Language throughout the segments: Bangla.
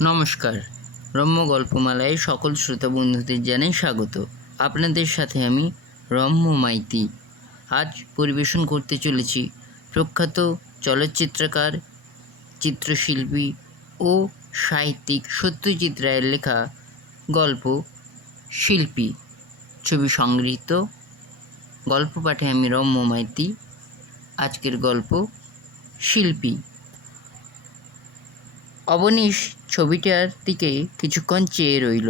নমস্কার, রম্য গল্পমালায় সকল শ্রোতা বন্ধুদের জানাই স্বাগত। আপনাদের সাথে আমি রম্য মাইতি। আজ পরিবেশন করতে চলেছি প্রখ্যাত চলচ্চিত্রকার, চিত্রশিল্পী ও সাহিত্যিক সত্যজিৎ রায়ের লেখা গল্প শিল্পী। ছবি সংগৃহীত। গল্প পাঠে আমি রম্য মাইতি। আজকের গল্প শিল্পী। অবনীশ ছবিটার দিকে কিছুক্ষণ চেয়ে রইল।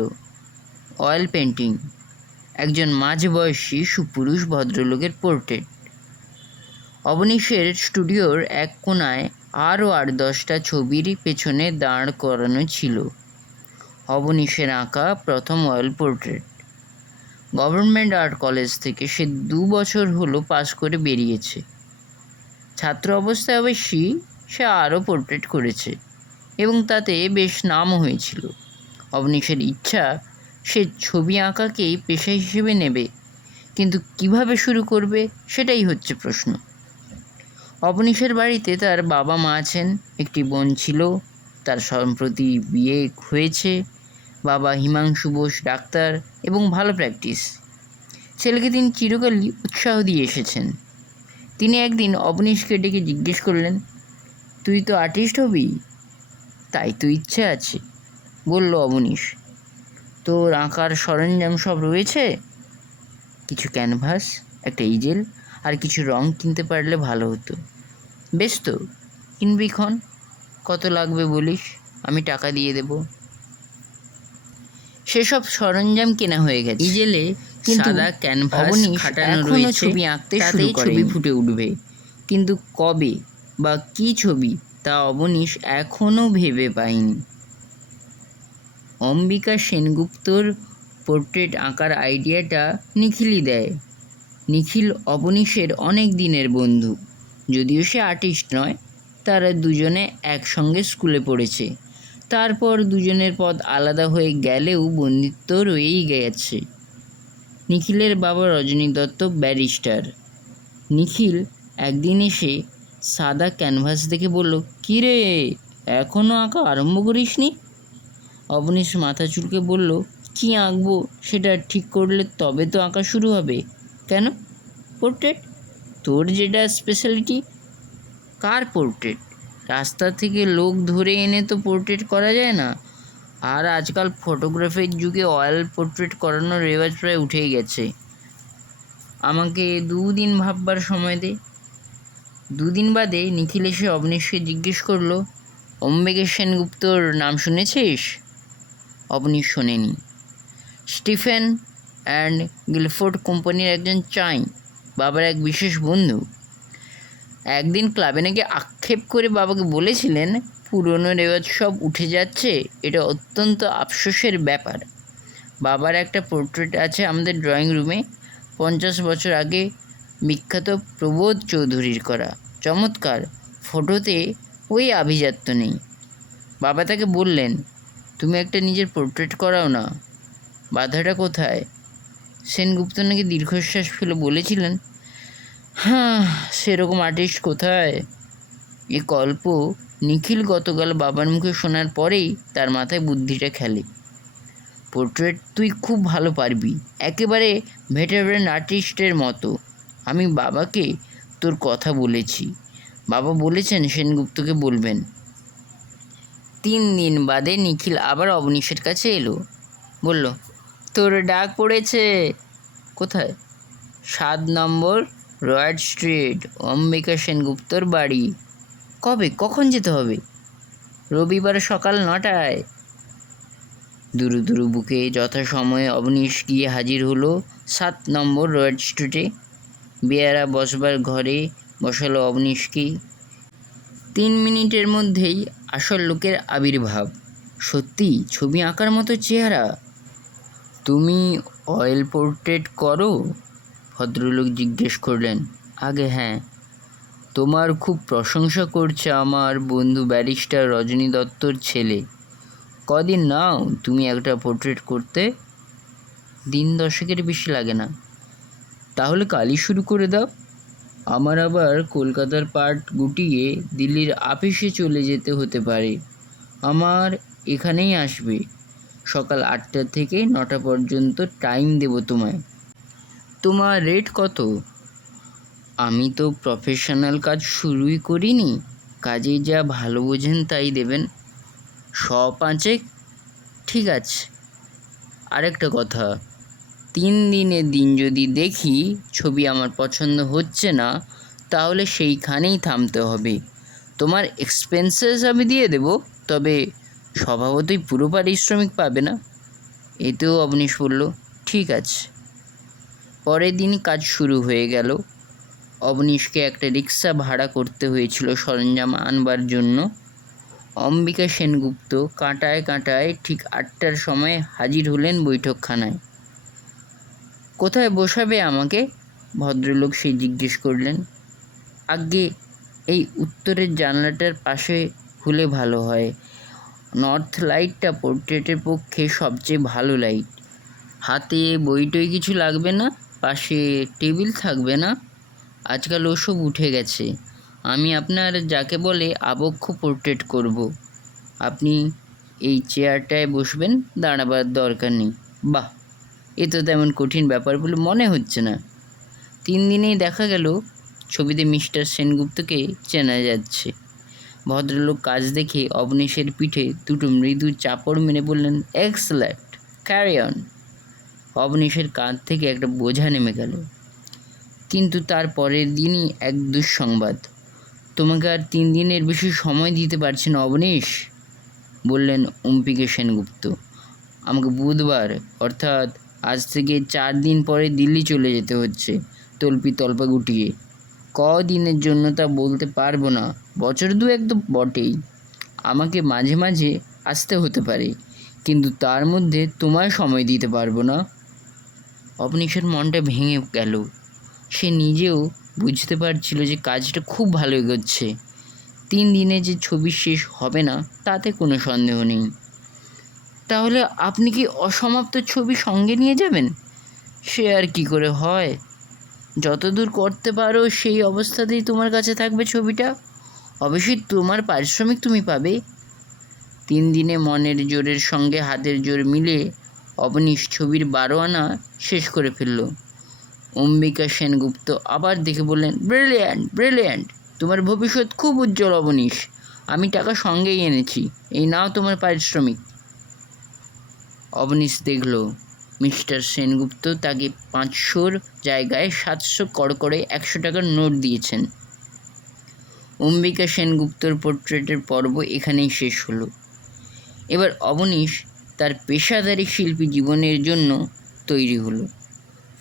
অয়েল পেন্টিং, একজন মাঝবয়সী সুপুরুষ ভদ্রলোকের পোর্ট্রেট। অবনীশের স্টুডিওর এক কোণায় আরও 8-10টা ছবির পেছনে দাঁড় করানো ছিল অবনীশের আঁকা প্রথম oil portrait. Government art college থেকে সে 2 বছর হলো পাস করে বেরিয়েছে। ছাত্র অবস্থায় অবশ্যই সে আরও পোর্ট্রেট করেছে এবং তাতে বেশ নামও হয়েছিল। অবনীশের ইচ্ছা সে ছবি আঁকাকেই পেশা হিসেবে নেবে, কিন্তু কিভাবে শুরু করবে সেটাই হচ্ছে প্রশ্ন। অবনীশের বাড়িতে তার বাবা মা আছেন, একটি বোন ছিল, তার সম্প্রতি বিয়ে হয়েছে। বাবা হিমাংশু বোস ডাক্তার এবং ভালো প্র্যাকটিস। ছেলেকে তিনি চিরকালই উৎসাহ দিয়ে এসেছেন। তিনি একদিন অবনীশকে ডেকে জিজ্ঞেস করলেন, তুই তো আর্টিস্ট হবি, তাই তো ইচ্ছে আছে, বলল অবনীশ। তোর আঁকার সরঞ্জাম সব রয়েছে? কিছু ক্যানভাস, একটা ইজেল আর কিছু রং কিনতে পারলে ভালো হতো। বেশ তো, কিনবি ক্ষণ। কত লাগবে বলিস, আমি টাকা দিয়ে দেব। সেসব সরঞ্জাম কেনা হয়ে গেছে। ইজেলে সাদা ক্যানভাস খাটানো রয়েছে, ছবি আঁকতে শুরু করে, ছবি ফুটে উঠবে। কিন্তু কবে বা কী ছবি তা অবনীশ এখনও ভেবে পায়নি। অম্বিকা সেনগুপ্তর পোর্ট্রেট আঁকার আইডিয়াটা নিখিলই দেয়। নিখিল অবনীশের অনেক দিনের বন্ধু। যদিও সে আর্টিস্ট নয়, তারা দুজনে একসঙ্গে স্কুলে পড়েছে। তারপর দুজনের পথ আলাদা হয়ে গেলেও বন্ধুত্ব রয়েই গেছে। নিখিলের বাবা রজনী দত্ত ব্যারিস্টার। নিখিল একদিন এসে সাদা ক্যানভাস দেখে বলল, কী রে, এখনও আঁকা আরম্ভ করিসনি? অবনীশ মাথা চুলকে বলল, কী আঁকবো সেটা ঠিক করলে তবে তো আঁকা শুরু হবে। কেন? পোর্ট্রেট, তোর যেটা স্পেশালিটি। কার পোর্ট্রেট? রাস্তা থেকে লোক ধরে এনে তো পোর্ট্রেট করা যায় না। আর আজকাল ফটোগ্রাফির যুগে অয়েল পোর্ট্রেট করানোর রেওয়াজ প্রায় উঠেই গেছে। আমাকে 2 দিন ভাববার সময় দে। 2 দিন বাদে নিখিল এসে অবনীশকে জিজ্ঞেস করলো, অম্বিকা সেনগুপ্তর নাম শুনেছিস? অবনীশ শোনেনি। স্টিফেন অ্যান্ড গিলফোর্ড কোম্পানির একজন চাই, বাবার এক বিশেষ বন্ধু। একদিন ক্লাবে নাকি আক্ষেপ করে বাবাকে বলেছিলেন, পুরনো রেওয়াজ সব উঠে যাচ্ছে, এটা অত্যন্ত আফসোসের ব্যাপার। বাবার একটা পোর্ট্রেট আছে আমাদের ড্রয়িং রুমে, 50 বছর আগে বিখ্যাত প্রবোধ চৌধুরীর করা, চমৎকার। ফটোতে ওই আভিজাত্য নেই। বাবা তাকে বললেন, তুমি একটা নিজের পোর্ট্রেট করাও না। বাধাটা কোথায়? সেনগুপ্ত নাকি দীর্ঘশ্বাস ফেলে বলেছিলেন, হ্যাঁ, সেরকম আর্টিস্ট কোথায়? এ গল্প নিখিল গতকাল বাবার মুখে শোনার পরেই তার মাথায় বুদ্ধিটা খেলে। পোর্ট্রেট তুই খুব ভালো পারবি, একেবারে ভেটারেন আর্টিস্টের মতো। আমি বাবাকে তোর কথা বলেছি। বাবা বলেছেন সেনগুপ্তকে বলবেন। 3 দিন বাদে নিখিল আবার অবনীশের কাছে এলো। বলল, তোর ডাক পড়েছে। কোথায়? 7 নম্বর রয়্যার্ড স্ট্রিট, অম্বিকা সেনগুপ্তর বাড়ি। কবে, কখন যেতে হবে? রবিবার সকাল 9টায়। দুরু দুরু বুকে যথাসময়ে অবনীশ গিয়ে হাজির হলো 7 নম্বর রয়্যার্ড স্ট্রিটে। বেয়ারা বসবার ঘরে বসালো অবনীশকে। 3 মিনিটের মধ্যেই আসল লোকের আবির্ভাব। সত্যি ছবি আঁকার মতো চেহারা। তুমি অয়েল পোর্ট্রেট করো? ভদ্রলোক জিজ্ঞেস করলেন। আগে হ্যাঁ। তোমার খুব প্রশংসা করছে আমার বন্ধু ব্যারিস্টার রজনী দত্তর ছেলে। কদিন নাও তুমি একটা পোর্ট্রেট করতে? দিন 10-এর বেশি লাগে না। তাহলে কালই শুরু করে দাও। আমার আবার কলকাতার পার্ট গুটিয়ে দিল্লির আপিসে চলে যেতে হতে পারে। আমার এখানেই আসবে। সকাল 8টা থেকে 9টা পর্যন্ত টাইম দেব তোমায়। তোমার রেট কত? আমি তো প্রফেশনাল কাজ শুরুই করিনি, কাজে যা ভালো বোঝেন তাই দেবেন। 105? ঠিক আছে। আরেকটা কথা, 3 দিনের দিন যদি দেখি ছবি আমার পছন্দ হচ্ছে না, তাহলে সেইখানেই থামতে হবে। তোমার এক্সপেন্সেস আমি দিয়ে দেব, তবে স্বভাবতই পুরো পারিশ্রমিক পাবে না। এতেও অবনীশ বলল, ঠিক আছে। পরের দিনই কাজ শুরু হয়ে গেল। অবনীশকে একটা রিক্সা ভাড়া করতে হয়েছিল সরঞ্জাম আনবার জন্য। অম্বিকা সেনগুপ্ত কাঁটায় কাঁটায় ঠিক 8টার সময় হাজির হলেন বৈঠকখানায়। কোথায় বসাবে আমাকে? ভদ্রলোক সেই জিজ্ঞেস করলেন। আজ্ঞে, এই উত্তরের জানলাটার পাশে হলে ভালো হয়। নর্থ লাইটটা পোর্ট্রেটের পক্ষে সবচেয়ে ভালো লাইট। হাতে বইটই কিছু লাগবে না, পাশে টেবিল থাকবে না। আজকাল ওসব উঠে গেছে। আমি আপনার যাকে বলে আবক্ষ পোর্ট্রেট করব। আপনি এই চেয়ারটায় বসবেন, দাঁড়াবার দরকার নেই। বাহ, এ তো তেমন কঠিন ব্যাপার বলে মনে হচ্ছে না। 3 দিনেই দেখা গেল ছবিতে মিস্টার সেনগুপ্তকে চেনা যাচ্ছে। ভদ্রলোক কাজ দেখে অবনীশের পিঠে দুটো মৃদু চাপড় মেরে বললেন, এক্সেলেন্ট, ক্যারি অন। অবনীশের কাঁধ থেকে একটা বোঝা নেমে গেল। কিন্তু তার পরের দিনই এক দুঃসংবাদ। তোমাকে আর 3 দিনের বেশি সময় দিতে পারছি না অবনীশ, বললেন অম্বিকা সেনগুপ্ত। আমাকে বুধবার, অর্থাৎ আজ থেকে 4 দিন পরে দিল্লি চলে যেতে হচ্ছে, তল্পি তল্পা গুটিয়ে। কদিনের জন্য তা বলতে পারবো না, বছর 2-1 তো বটেই। আমাকে মাঝে মাঝে আসতে হতে পারে, কিন্তু তার মধ্যে তোমায় সময় দিতে পারবো না। অবনীশের মনটা ভেঙে গেল। সে নিজেও বুঝতে পারছিল যে কাজটা খুব ভালো এগোচ্ছে। 3 দিনে যে ছবি শেষ হবে না তাতে কোনো সন্দেহ নেই। তাহলে আপনি কি অসমাপ্ত ছবি সঙ্গে নিয়ে যাবেন? সে আর কি করে হয়? যতদূর করতে পারো সেই অবস্থাতেই তোমার কাছে থাকবে ছবিটা। অবশ্যই তোমার পারিশ্রমিক তুমি পাবে। 3 দিনে মনের জোরের সঙ্গে হাতের জোর মিলে অবনীশ ছবির 12 আনা শেষ করে ফেলল। অম্বিকা সেনগুপ্ত আবার দেখে বললেন, ব্রিলিয়ান্ট, ব্রিলিয়ান্ট, তোমার ভবিষ্যৎ খুব উজ্জ্বল অবনীশ। আমি টাকা সঙ্গেই এনেছি, এই নাও তোমার পারিশ্রমিক। অবনীশ দেখল মিস্টার সেনগুপ্ত তাকে 500-র জায়গায় 700 কড়কড়ে 100 টাকার নোট দিয়েছেন। অম্বিকা সেনগুপ্তর পোর্ট্রেটের পর্ব এখানেই শেষ হলো। এবার অবনীশ তার পেশাদারি শিল্পী জীবনের জন্য তৈরি হলো।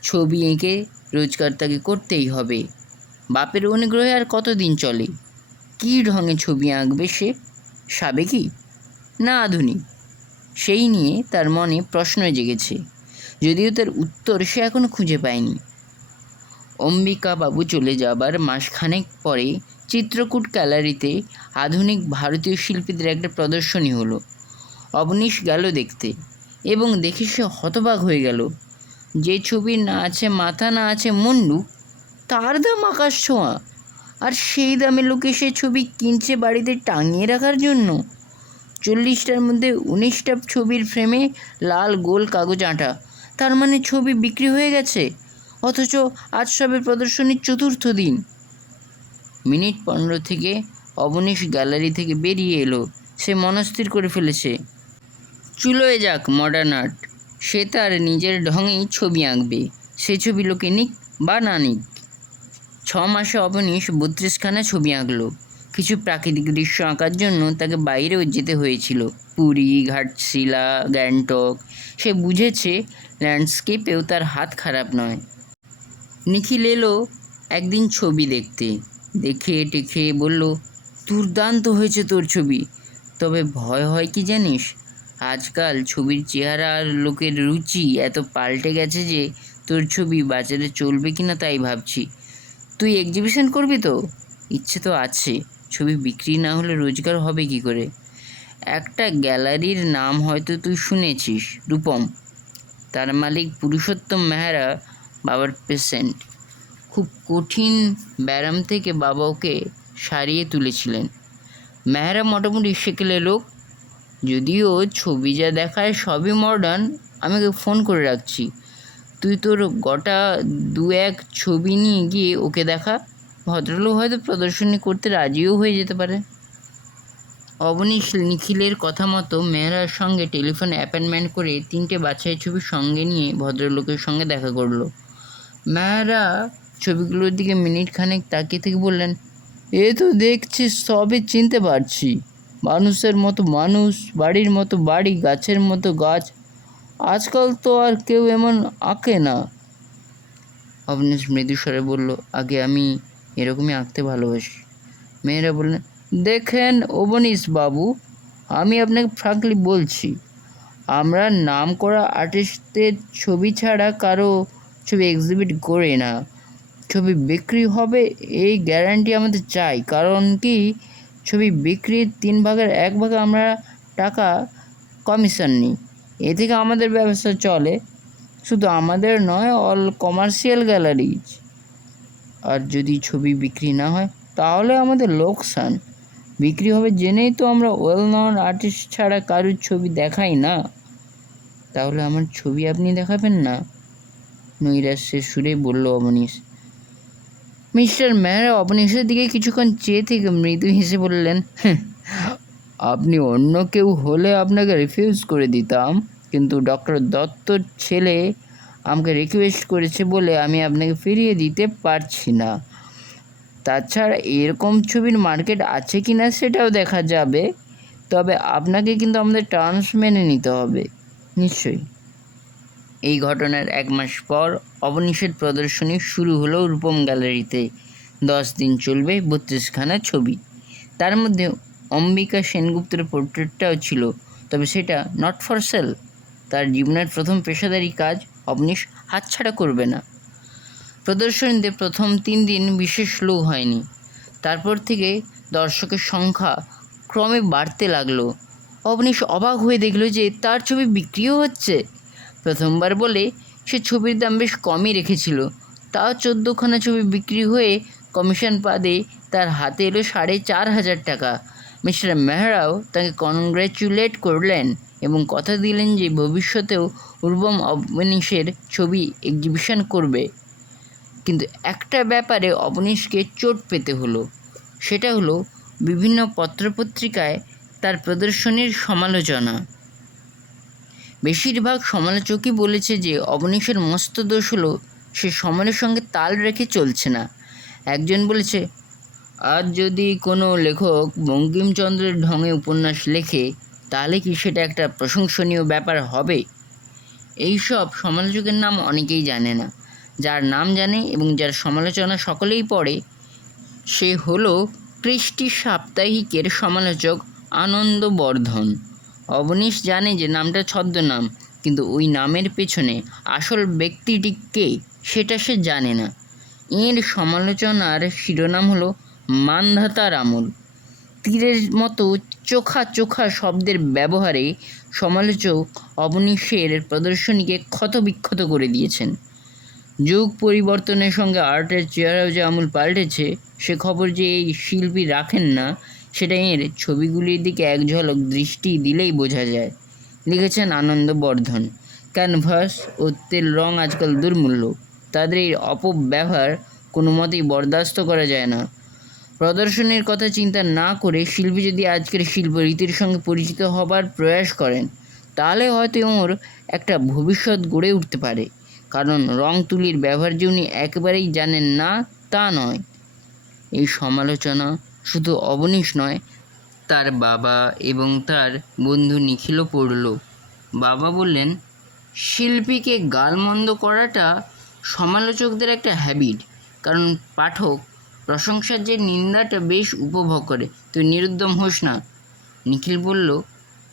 ছবি এঁকে রোজগার তাকে করতেই হবে। বাপের অনুগ্রহে আর কতদিন চলে? কী ঢঙে ছবি আঁকবে সে? সাবেকি না আধুনিক? সেই নিয়ে তার মনে প্রশ্ন জেগেছে, যদিও তার উত্তর সে এখনো খুঁজে পায়নি। অম্বিকা বাবু চলে যাবার মাসখানেক পরে চিত্রকূট গ্যালারিতে আধুনিক ভারতীয় শিল্পীদের একটা প্রদর্শনী হলো। অবনীশ গেল দেখতে, এবং দেখে সে হতবাক হয়ে গেল। যে ছবির না আছে মাথা, না আছে মুন্ডু, তার দাম আকাশ ছোঁয়া। আর সেই দামে লোকে সে ছবি কিনছে বাড়িতে টাঙিয়ে রাখার জন্য। 40টার মধ্যে 19টা ছবির ফ্রেমে লাল গোল কাগজ আঁটা। তার মানে ছবি বিক্রি হয়ে গেছে, অথচ আজ সবে প্রদর্শনীর 4র্থ দিন। মিনিট 15 থেকে অবনীশ গ্যালারি থেকে বেরিয়ে এলো। সে মনস্থির করে ফেলেছে, চুলোয় যাক মডার্ন আর্ট। সে তার নিজের ঢঙেই ছবি আঁকবে, সে ছবি লোকে নিক বা না নিক। 6 মাসে অবনীশ 32খানা ছবি আঁকলো। কিছু প্রাকৃতিক দৃশ্য আঁকার জন্য তাকে বাইরেও যেতে হয়েছিল, পুরী, ঘাটশিলা, গ্যাংটক। সে বুঝেছে ল্যান্ডস্কেপেও তার হাত খারাপ নয়। নিখিল এলো একদিন ছবি দেখতে, দেখে টেখে বলল, দুর্দান্ত হয়েছে তোর ছবি। তবে ভয় হয় কি জানিস, আজকাল ছবির চেহারা আর লোকের রুচি এত পাল্টে গেছে যে তোর ছবি বাজারে চলবে কিনা তাই ভাবছি। তুই এক্সিবিশন করবি তো? ইচ্ছে তো আছে, ছবি বিক্রি না হলে রোজগার হবে কি করে? একটা গ্যালারির নাম হয়তো তুই শুনেছিস, রূপম। তার মালিক পুরুষোত্তম মেহরা বাবার পেশেন্ট। খুব কঠিন ব্যারাম থেকে বাবা ওকে সারিয়ে তুলেছিলেন। মেহরা মোটামুটি সেকেলে লোক, যদিও ছবি যা দেখায় সবই মডার্ন। আমি ওকে ফোন করে রাখছি, তুই তোর গোটা 2-1 ছবি নিয়ে গিয়ে ওকে দেখা। ভদ্রলোক হয়তো প্রদর্শনী করতে রাজিও হয়ে যেতে পারে। অবনীশ নিখিলের কথা মতো মেহরার সঙ্গে টেলিফোনে অ্যাপয়েন্টমেন্ট করে 3টে বাছাই ছবি সঙ্গে নিয়ে ভদ্রলোকের সঙ্গে দেখা করলো। মেহরা ছবিগুলোর দিকে মিনিট খানেক তাকিয়ে থেকে বললেন, এ তো দেখছি সবই চিনতে পারছি। মানুষের মতো মানুষ, বাড়ির মতো বাড়ি, গাছের মতো গাছ। আজকাল তো আর কেউ এমন আঁকে না। অবনীশ মৃদুস্বরে বলল, আগে আমি এরকমই আঁকতে ভালোবাসি। মেয়েরা বললেন, দেখেন অবনীশ বাবু, আমি আপনাকে ফ্রাঙ্কলি বলছি, আমরা নাম করা আর্টিস্টদের ছবি ছাড়া কারো ছবি এক্সিবিট করি না। ছবি বিক্রি হবে এই গ্যারান্টি আমাদের চাই। কারণ কি, ছবি বিক্রির 3 ভাগের 1 ভাগে আমরা টাকা কমিশন নিই। এ থেকে আমাদের ব্যবসা চলে। শুধু আমাদের নয়, অল কমার্শিয়াল গ্যালারিজ। আর যদি ছবি বিক্রি না হয় তাহলে আমাদের লোকসান। বিক্রি হবে জেনেই তো আমরা ওয়েল নন আর্টিস্ট ছাড়া কারুর ছবি দেখাই না। তাহলে আমার ছবি আপনি দেখাবেন না? নৈরাশ্যের সুরে বলল অবনীশ। মিস্টার মেহরা অবনীশের দিকে কিছুক্ষণ চেয়ে থেকে মৃদু হেসে বললেন, আপনি অন্য কেউ হলে আপনাকে রিফিউজ করে দিতাম, কিন্তু ডক্টর দত্তর ছেলে আমাকে রিকোয়েস্ট করেছে বলে আমি আপনাকে ফিরিয়ে দিতে পারছি না। তাছাড়া এরকম ছবির মার্কেট আছে কি না সেটাও দেখা যাবে। তবে আপনাকে কিন্তু আমাদের টার্মস মেনে নিতে হবে। নিশ্চয়ই। এই ঘটনার 1 মাস পর অবনীশের প্রদর্শনী শুরু হলো রূপম গ্যালারিতে। 10 দিন চলবে 32খানা ছবি। তার মধ্যে অম্বিকা সেনগুপ্তের পোর্ট্রেটটাও ছিল, তবে সেটা নট ফর সেল। তার জীবনের প্রথম পেশাদারি কাজ অবনীশ হাতছাড়া করবে না। প্রদর্শনীতে প্রথম 3 দিন বিশেষ লোক হয়নি। তারপর থেকে দর্শকের সংখ্যা ক্রমে বাড়তে লাগলো। অবনীশ অবাক হয়ে দেখল যে তার ছবি বিক্রিও হচ্ছে। প্রথমবার বলে সে ছবির দাম বেশ কমই রেখেছিল। তাও 14খানা ছবি বিক্রি হয়ে কমিশন বাদে তার হাতে এলো 4,500 টাকা। মিস্টার মেহরাও তাকে কনগ্র্যাচুলেট করলেন এবং কথা দিলেন যে ভবিষ্যতেও রূপম অবনীশের ছবি এক্সিবিশন করবে। কিন্তু একটা ব্যাপারে অবনীশকে চোট পেতে হলো। সেটা হলো বিভিন্ন পত্রপত্রিকায় তার প্রদর্শনীর সমালোচনা। বেশিরভাগ সমালোচকই বলেছে যে অবনীশের মস্ত দোষ হলো সে সময়ের সঙ্গে তাল রেখে চলছে না। একজন বলেছে, আজ যদি কোনো লেখক বঙ্কিমচন্দ্রের ঢঙে উপন্যাস লেখে তাহলে কি সেটা একটা প্রশংসনীয় ব্যাপার হবে? এইসব সমালোচকের নাম অনেকেই জানে না। যার নাম জানে এবং যার সমালোচনা সকলেই পড়ে সে হলো কৃষ্টি সাপ্তাহিকের সমালোচক আনন্দবর্ধন। অবনীশ জানে যে নামটা ছদ্মনাম, কিন্তু ওই নামের পেছনে আসল ব্যক্তিটি কে সেটা সে জানে না। এর সমালোচনার শিরোনাম হলো মান্ধাতার আমল। তীরের মতো চোখা চোখা শব্দের ব্যবহারে সমালোচক অবনীশের প্রদর্শনীকে ক্ষতবিক্ষত করে দিয়েছেন। যুগ পরিবর্তনের সঙ্গে আর্টের চেহারাও যে আমূল পাল্টেছে সে খবর যে এই শিল্পী রাখেন না, সেটা এর ছবিগুলির দিকে এক ঝলক দৃষ্টি দিলেই বোঝা যায়। লিখেছেন আনন্দবর্ধন। ক্যানভাস ও তেল রং আজকাল দুর্মূল্য। তাদের এই অপব্যবহার কোনো মতেই বরদাস্ত করা যায় না। প্রদর্শনীর কথা চিন্তা না করে শিল্পী যদি আজকের শিল্প রীতির সঙ্গে পরিচিত হবার প্রয়াস করেন তাহলে হয়তো ওর একটা ভবিষ্যৎ গড়ে উঠতে পারে। কারণ রং তুলির ব্যবহার যে উনি একেবারেই জানেন না তা নয়। এই সমালোচনা শুধু অবনীশ নয়, তার বাবা এবং তার বন্ধু নিখিলও পড়ল। বাবা বললেন, শিল্পীকে গালমন্দ করাটা সমালোচকদের একটা হ্যাবিট। কারণ পাঠক প্রশংসার যে নিন্দাটা বেশ উপভোগ করে। তুই নিরুদ্যম হোস না। নিখিল বলল,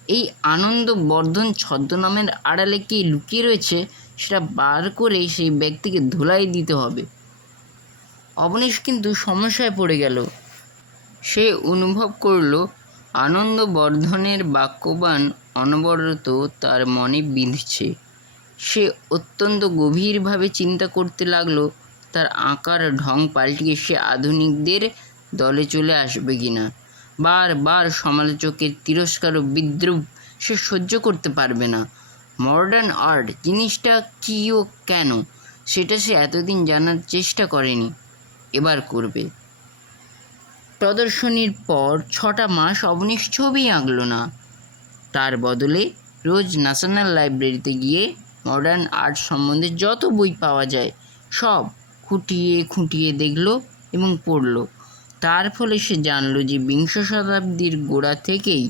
এই আনন্দবর্ধন ছদ্মনামের আড়ালে কি লুকিয়ে রয়েছে সেটা বার করে সেই ব্যক্তিকে ধুলাই দিতে হবে। অবনীশ কিন্তু সমস্যায় পড়ে গেল। সে অনুভব করল আনন্দবর্ধনের বাক্যবাণ অনবরত তার মনে বিঁধছে। সে অত্যন্ত গভীরভাবে চিন্তা করতে লাগলো তার আঁকার ঢং পাল্টিয়ে সে আধুনিকদের দলে চলে আসবে কিনা। বারবার সমালোচকের তিরস্কার ও বিদ্রূপ সে সহ্য করতে পারবে না। মডার্ন আর্ট জিনিসটা কী ও কেন সেটা সে এতদিন জানার চেষ্টা করেনি, এবার করবে। প্রদর্শনীর পর 6টা মাস অবনীশ ছবি আঁকল না। তার বদলে রোজ ন্যাশনাল লাইব্রেরিতে গিয়ে মডার্ন আর্ট সম্বন্ধে যত বই পাওয়া যায় সব খুঁটিয়ে খুঁটিয়ে দেখল এবং পড়ল। তার ফলে সে জানল যে বিংশ শতাব্দীর গোড়া থেকেই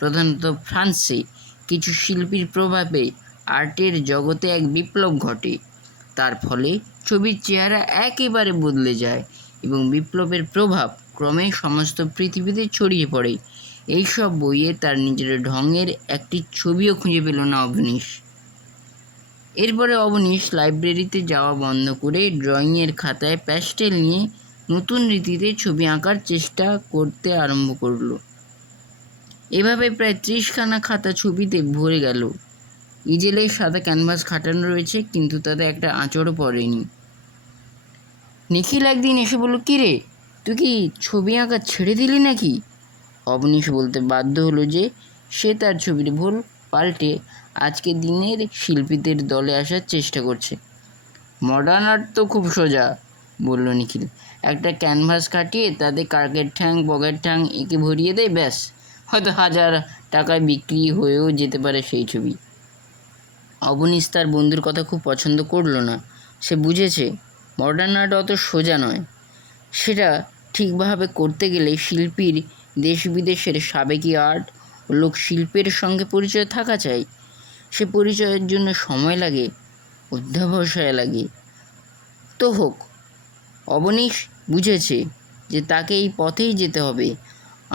প্রধানত ফ্রান্সে কিছু শিল্পীর প্রভাবে আর্টের জগতে এক বিপ্লব ঘটে। তার ফলে ছবির চেহারা একেবারে বদলে যায় এবং বিপ্লবের প্রভাব ক্রমে সমস্ত পৃথিবীতে ছড়িয়ে পড়ে। এইসব বইয়ে তার নিজের ঢঙের একটি ছবিও খুঁজে পেল না অবনীশ। এরপরে অবনীশ লাইব্রেরিতে যাওয়া বন্ধ করে ড্রয়িংয়ের খাতায় প্যাস্টেল নিয়ে নতুন রীতিতে ছবি আঁকার চেষ্টা করতে আরম্ভ করল। এভাবে প্রায় 30খানা খাতা ছবিতে ভরে গেল। ইজেলে সাদা ক্যানভাস খাটানো রয়েছে, কিন্তু তাতে একটা আঁচড়ও পড়েনি। নিখিল একদিন এসে বলল, কী রে, তুই কি ছবি আঁকা ছেড়ে দিলি নাকি? অবনীশ বলতে বাধ্য হলো যে সে তার ছবির ভুল পাল্টে আজকের দিনের শিল্পীদের দলে আসার চেষ্টা করছে। মডার্ন আর্ট তো খুব সোজা, বলল নিখিল। একটা ক্যানভাস কাটিয়ে তাতে কাকের ঠ্যাং বগের ঠ্যাং এঁকে ভরিয়ে দেয়, ব্যাস, হয়তো 1000 টাকায় বিক্রি হয়েও যেতে পারে সেই ছবি। অবনীশ তার বন্ধুর কথা খুব পছন্দ করল না। সে বুঝেছে মডার্ন আর্ট অত সোজা নয়। সেটা ঠিকভাবে করতে গেলে শিল্পীর দেশ বিদেশের সাবেকি আর্ট ও লোকশিল্পের সঙ্গে পরিচয় থাকা চাই। সে পরিচয়ের জন্য সময় লাগে, অধ্যবসায় লাগে। তো হোক। অবনীশ বুঝেছে যে তাকে এই পথেই যেতে হবে।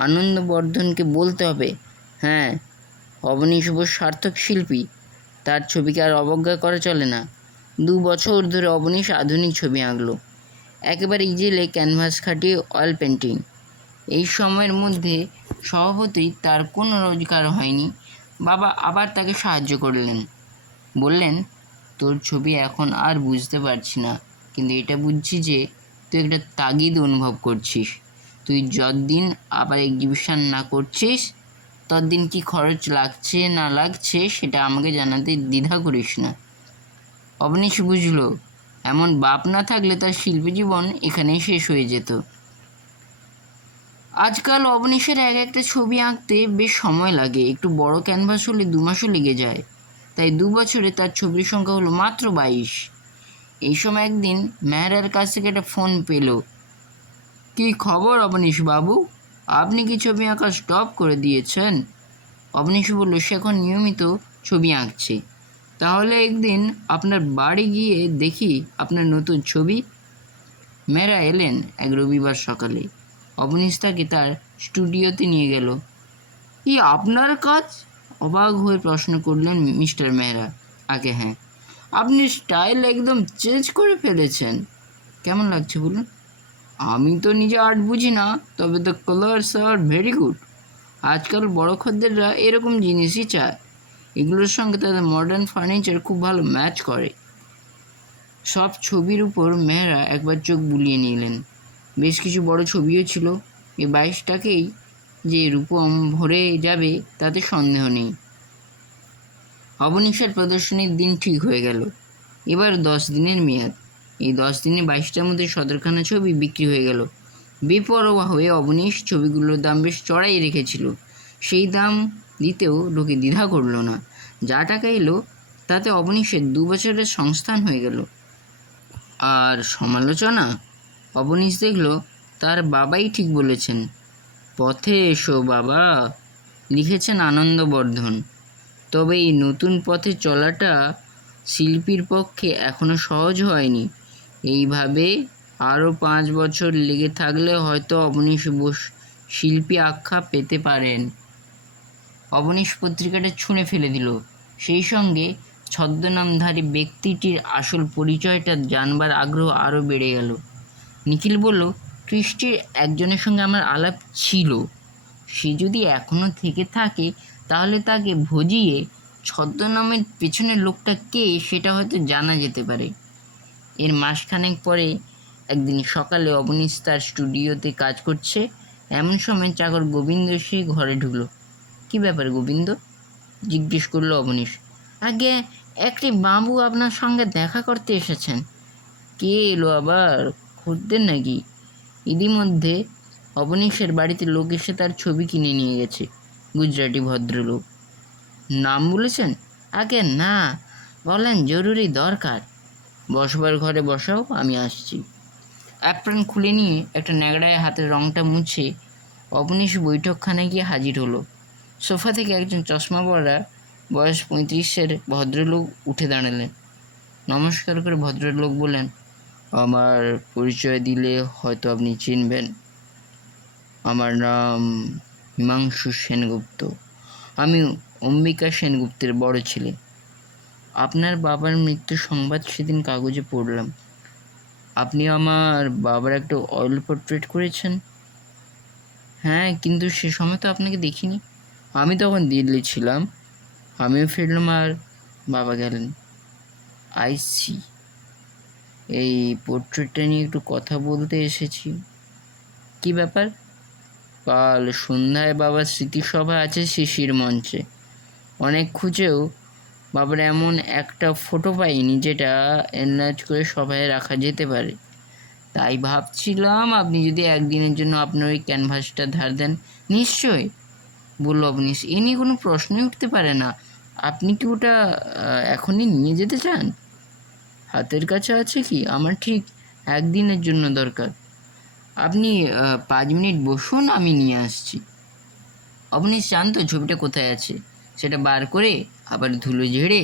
আনন্দবর্ধনকে বলতে হবে, হ্যাঁ, অবনীশ সার্থক শিল্পী, তার ছবিকে আর অবজ্ঞা করা চলে না। 2 বছর ধরে অবনীশ আধুনিক ছবি আঁকল, একেবারে ইজিলে ক্যানভাস খাটিয়ে অয়েল পেন্টিং। এই সময়ের মধ্যে স্বভাবতই তার কোনো রোজগার হয়নি। বাবা আবার তাকে সাহায্য করলেন, বললেন, তোর ছবি এখন আর বুঝতে পারছি না, কিন্তু এটা বুঝছি যে তুই একটা তাগিদ অনুভব করছিস। তুই যতদিন আবার এক্সিবিশন না করছিস ততদিন কি খরচ লাগছে না লাগছে সেটা আমাকে জানাতে দ্বিধা করিস না। অবনীশ বুঝল এমন বাপ না থাকলে তার শিল্পী জীবন এখানেই শেষ হয়ে যেত। আজকাল অবনীশের একটা ছবি আঁকতে বেশ সময় লাগে। একটু বড় ক্যানভাস হলে 2 মাসও লেগে যায়। তাই 2 বছরে তার ছবির সংখ্যা হলো মাত্র 22। এই সময় একদিন মেহরার কাছ থেকে একটা ফোন পেল। কী খবর অবনীশ বাবু, আপনি কি ছবি আঁকা স্টপ করে দিয়েছেন? অবনীশ বলল সে এখন নিয়মিত ছবি আঁকছে। তাহলে একদিন আপনার বাড়ি গিয়ে দেখি আপনার নতুন ছবি। মেহরা এলেন এক রবিবার সকালে। অবনীশ তাকে তার স্টুডিওতে নিয়ে গেল। কি আপনার কাজ? অবাক হয়ে প্রশ্ন করলেন মিস্টার মেহরা। আগে হ্যাঁ, আপনি স্টাইল একদম চেঞ্জ করে ফেলেছেন। কেমন লাগছে বলুন? আমি তো নিজে আর্ট বুঝি না, তবে the colours are very good. আজকাল বড় খদ্দেররা এরকম জিনিসই চায়। এগুলোর সঙ্গে তাদের মডার্ন ফার্নিচার খুব ভালো ম্যাচ করে। সব ছবির উপর মেহরা একবার চোখ বুলিয়ে নিলেন। বেশ কিছু বড় ছবিও ছিল। এই 22টাকেই যে রূপম ভরে যাবে তাতে সন্দেহ নেই। অবনীশের প্রদর্শনীর দিন ঠিক হয়ে গেল। এবার 10 দিনের মেয়াদ। এই 10 দিনে 22টার মধ্যে 17খানা ছবি বিক্রি হয়ে গেল। বেপরোয়া হয়ে অবনীশ ছবিগুলোর দাম বেশ চড়াই রেখেছিল। সেই দাম দিতেও লোকে দ্বিধা করল না। যা টাকা এলো তাতে অবনীশের 2 বছরের সংস্থান হয়ে গেল। আর সমালোচনা? অবনীশ দেখল তার বাবাই ঠিক বলেছেন। পথে এসো বাবা, লিখেছেন আনন্দবর্ধন। তবে এই নতুন পথে চলাটা শিল্পীর পক্ষে এখনো সহজ হয়নি। এইভাবে আরও 5 বছর লেগে থাকলে হয়তো অবনীশ বোস শিল্পী আখ্যা পেতে পারেন। অবনীশ পত্রিকাটা ছুঁড়ে ফেলে দিল। সেই সঙ্গে ছদ্মনামধারী ব্যক্তিটির আসল পরিচয়টা জানবার আগ্রহ আরও বেড়ে গেল। নিখিল বলল, কৃষ্টির একজনের সঙ্গে আমার আলাপ ছিল। সে যদি এখনও থেকে থাকে তাহলে তাকে ভজিয়ে ছদ্মনামের পেছনের লোকটা কে সেটা হয়তো জানা যেতে পারে। এর মাসখানেক পরে একদিন সকালে অবনীশ তার স্টুডিওতে কাজ করছে। এমন সময় চাকর গোবিন্দ এসে ঘরে ঢুকলো। কী ব্যাপার গোবিন্দ? জিজ্ঞেস করলো অবনীশ। আগে একটি বাবু আপনার সঙ্গে দেখা করতে এসেছেন। কে এলো আবার, খদ্দের নাকি? ইতিমধ্যে অবনীশের বাড়িতে লোক এসে তার ছবি কিনে নিয়ে গেছে। গুজরাটি ভদ্রলোক। নাম বলেছেন? আগে না, বলেন জরুরি দরকার। বসবার ঘরে বসাও, আমি আসছি। অ্যাপ্রন খুলে নিয়ে একটা ন্যাকড়ায় হাতের রঙটা মুছে অবনীশ বৈঠকখানে গিয়ে হাজির হলো। সোফা থেকে একজন চশমা পরা বয়স 35-এর ভদ্রলোক উঠে দাঁড়ালেন। নমস্কার করে ভদ্রলোক বললেন, আমার পরিচয় দিলে হয়তো আপনি চিনবেন। আমার নাম হিমাংশু সেনগুপ্ত। আমি অম্বিকা সেনগুপ্তের বড় ছেলে। আপনার বাবার মৃত্যুর সংবাদ সেদিন কাগজে পড়লাম। আপনি আমার বাবার একটা অয়েল পোর্ট্রেট করেছেন। হ্যাঁ, কিন্তু সে সময় তো আপনাকে দেখিনি। আমি তখন দিল্লি ছিলাম। আমিও ফিরলাম আর বাবা গেলেন। আইসি, এই পোর্ট্রেটটা নিয়ে একটু কথা বলতে এসেছি। কি ব্যাপার? কাল সন্ধ্যায় বাবার স্মৃতিসভা আছে শিশির মঞ্চে। অনেক খুঁজেও বাবার এমন একটা ফটো পাইনি যেটা এনলার্জ করে সভায় রাখা যেতে পারে। তাই ভাবছিলাম আপনি যদি একদিনের জন্য আপনার ওই ক্যানভাসটা ধার দেন। নিশ্চয়ই, বলল অবনীশ। এ নিয়ে কোনো প্রশ্নই উঠতে পারে না। আপনি কি ওটা এখনই নিয়ে যেতে চান? হাতের কাছে আছে কি? আমার ঠিক একদিনের জন্য দরকার। আপনি 5 মিনিট বসুন, আমি নিয়ে আসছি। অবনীশ জানতো ছবিটা কোথায় আছে। সেটা বার করে আবার ধুলো ঝেড়ে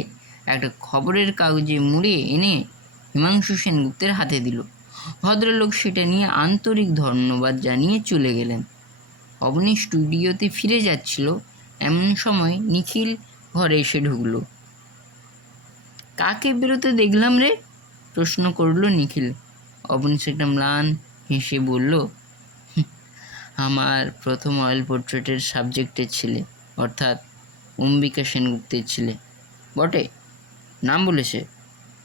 একটা খবরের কাগজে মুড়ে এনে হিমাংশু সেনগুপ্তের হাতে দিল। ভদ্রলোক সেটা নিয়ে আন্তরিক ধন্যবাদ জানিয়ে চলে গেলেন। অবনীশ স্টুডিওতে ফিরে যাচ্ছিল, এমন সময় নিখিল ঘরে এসে ঢুকলো। কাকে বেরোতে দেখলাম রে? প্রশ্ন করলো নিখিল। অবনীশ একটা ম্লান হেসে বলল, আমার প্রথম অয়েল পোর্ট্রেটের সাবজেক্টের ছেলে, অর্থাৎ অম্বিকা সেনগুপ্তের ছেলে। বটে? নাম বলেছে?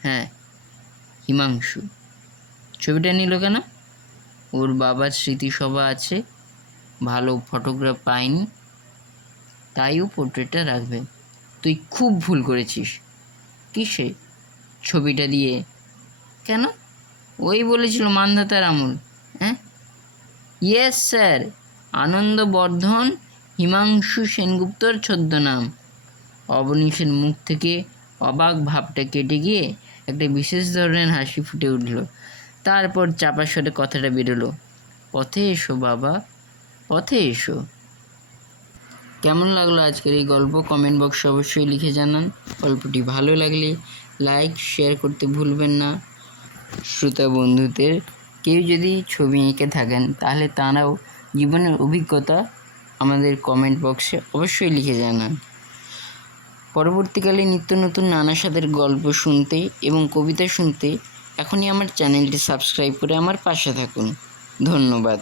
হ্যাঁ, হিমাংশু। ছবিটা নিল কেন? ওর বাবার স্মৃতিসভা আছে, ভালো ফটোগ্রাফ পায়নি, তাই ও পোর্ট্রেটটা রাখবে। তুই খুব ভুল করেছিস। কিসে? ছবিটা দিয়ে। কেন? ওই বলেছিল মান্ধাতার আমল। হ্যাঁ, ইয়েস স্যার, আনন্দবর্ধন হিমাংশু সেনগুপ্তর ছদ্মনাম। অবনীশের মুখ থেকে অবাক ভাবটা কেটে গিয়ে একটা বিশেষ ধরনের হাসি ফুটে উঠল। তারপর চাপা স্বরে কথাটা বেরোলো, পথে এসো বাবা, পথে এসো। কেমন লাগলো আজকের এই গল্প? কমেন্ট বক্সে অবশ্যই লিখে জানান। গল্পটি ভালো লাগলে লাইক শেয়ার করতে ভুলবেন না। শ্রোতা বন্ধুদের কেউ যদি ছবি এঁকে থাকেন তাহলে তারাও জীবনের অভিজ্ঞতা আমাদের কমেন্ট বক্সে অবশ্যই লিখে জানান। পরবর্তীকালে নিত্য নতুন নানা স্বাদের গল্প শুনতে এবং কবিতা শুনতে এখনই আমার চ্যানেলটি সাবস্ক্রাইব করে আমার পাশে থাকুন। ধন্যবাদ।